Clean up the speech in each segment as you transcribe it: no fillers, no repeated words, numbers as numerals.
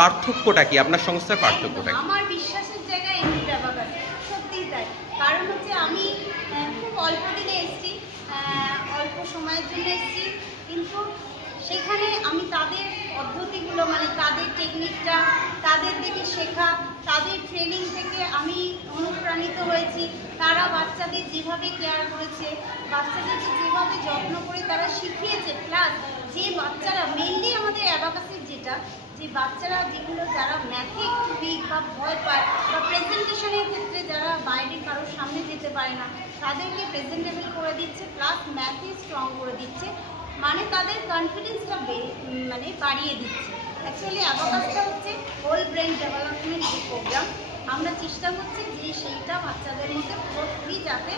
পার্থক্যটা কি, আপনার সংস্থার পার্থক্যটা কি? আমার বিশ্বাসের জায়গায় এমনি ব্যাপার সত্যিই তাই। কারণ হচ্ছে আমি খুব অল্প দিনে এসেছি, অল্প সময়ের জন্য এসেছি, কিন্তু সেখানে আমি তাদের পদ্ধতিগুলো মানে তাদের টেকনিকটা তাদের দেখে শেখা, তাদের ট্রেনিং থেকে আমি অনুপ্রাণিত হয়েছি। তারা বাচ্চাদের যেভাবে কেয়ার করেছে, বাচ্চাদেরকে যেভাবে যত্ন করে তারা শিখিয়েছে, প্লাস যে বাচ্চারা মেইনলি আমাদের অ্যাবাকাসের যেটা যে বাচ্চারা যেগুলো যারা ম্যাথে একটু উইক বা ভয় পায় বা প্রেজেন্টেশনের ক্ষেত্রে যারা বাইরে কারোর সামনে যেতে পারে না তাদেরকে প্রেজেন্টেবল করে দিচ্ছে, প্লাস ম্যাথে স্ট্রং করে দিচ্ছে, মানে তাদের কনফিডেন্সটা মানে বাড়িয়ে দিচ্ছে। অ্যাকচুয়ালি অ্যাবাকাসটা হচ্ছে হোল ব্রেন ডেভেলপমেন্ট যে প্রোগ্রাম, আমরা চেষ্টা করছি যে সেইটা বাচ্চাদের মধ্যে পুরোপুরি যাতে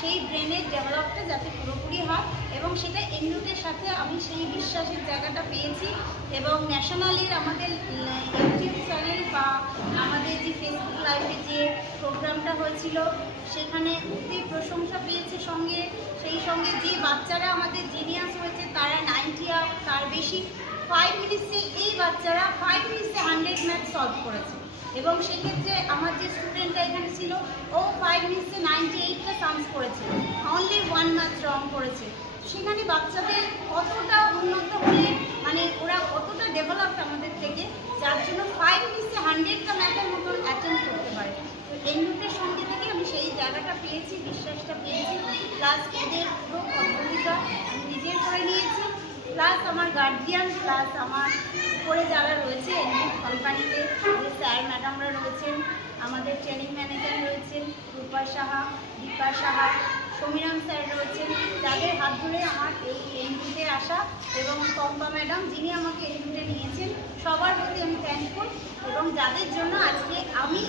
সেই ব্রেনের ডেভেলপটা যাতে পুরোপুরি হয়, এবং সেটা এনইউটের সাথে আমি সেই বিশ্বাসের জায়গাটা পেয়েছি। এবং ন্যাশনালির আমাদের ইউটিউব চ্যানেল বা আমাদের যে ফেসবুক লাইভে যে প্রোগ্রামটা হয়েছিল সেখানে অতি প্রশংসা পেয়েছে, সেই সঙ্গে যে বাচ্চারা আমাদের জিনিয়াস হয়েছে তারা 90 আপ তার বেশি 5 মিনিটসে এই বাচ্চারা 5 মিনিটসে 100 ম্যাথ সলভ করেছে। এবং সেক্ষেত্রে আমার যে স্টুডেন্টটা এখানে ছিল ও 5 মিনিটসে 98টা সামস করেছে, অনলি 1 ম্যাথ রং করেছে। সেখানে বাচ্চাদের কতটা উন্নত হলে মানে ওরা কতটা ডেভেলপড আমাদের থেকে, যার জন্য 5 মিনিটসে 100টা ম্যাথের মতন অ্যাটেন্ড করতে পারে। তো এই মুহূর্তের সঙ্গে থেকে আমি সেই জায়গাটা পেয়েছি, বিশ্বাসটা পেয়েছি, প্লাস এদের পুরো পদ্ধতিটা আমি নিজের করে নিয়েছি, প্লাস আমার গার্জিয়ান, প্লাস আমার উপরে যারা রয়েছে এনজিও কোম্পানিতে যে স্যার ম্যাডামরা রয়েছেন, আমাদের ট্রেনিং ম্যানেজার রয়েছেন রূপা সাহা, দীপা সাহা, সমীরণ স্যার রয়েছেন, যাদের হাত ধরে আমার এই এনজিওতে আসা, এবং পম্পা ম্যাডাম যিনি আমাকে এনজিওতে নিয়েছেন, সবার প্রতি আমি থ্যাঙ্কফুল। এবং যাদের জন্য আজকে আমি